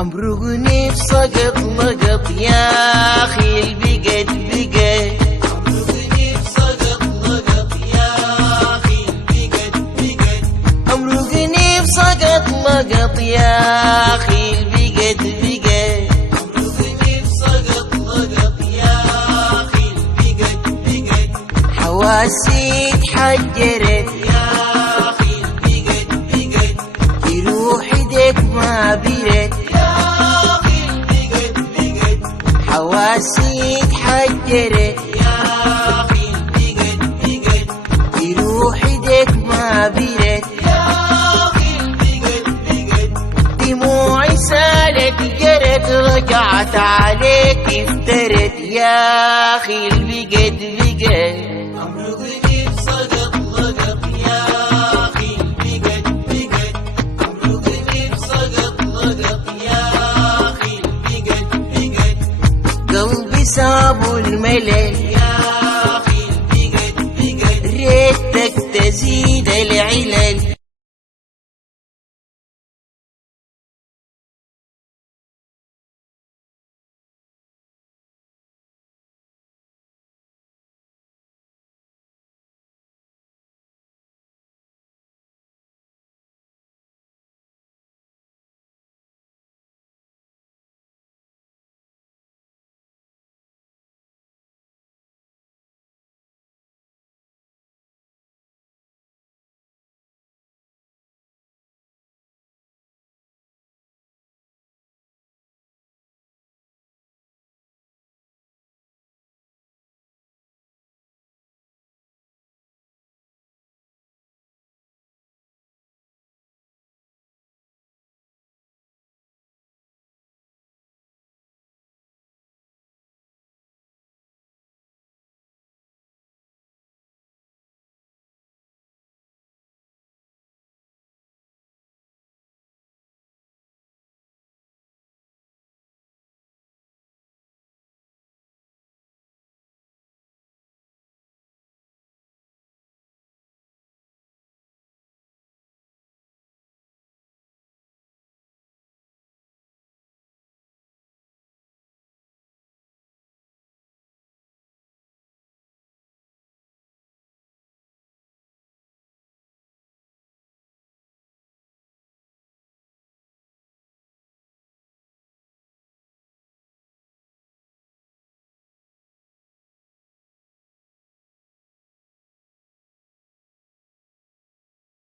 امرقني بسقط لقط يا اخي البقد بقد. امرقني بسقط لقط يا اخي البقد بقد. امرقني بسقط لقط يا اخي البقد بقد. امرقني بسقط لقط يا اخي البقد بقد. حواسي اتحجرت يا اخي البقد بقد. يروح ايديك ما برد حواسي اتحجرت يا اخي البقد بقد. يروح ايديك ما برد يا اخي البقد بقد. دموعي سالت جرت رجعت عليك افترت يا اخي البقد بقد. امرقني بسقط لقط يا اخي البقد بقد. امرقني بسقط لقط يا اخي البقد بقد. قلبي سابوا الملل يا اخي البقد بقد. ريتك تزيد العلل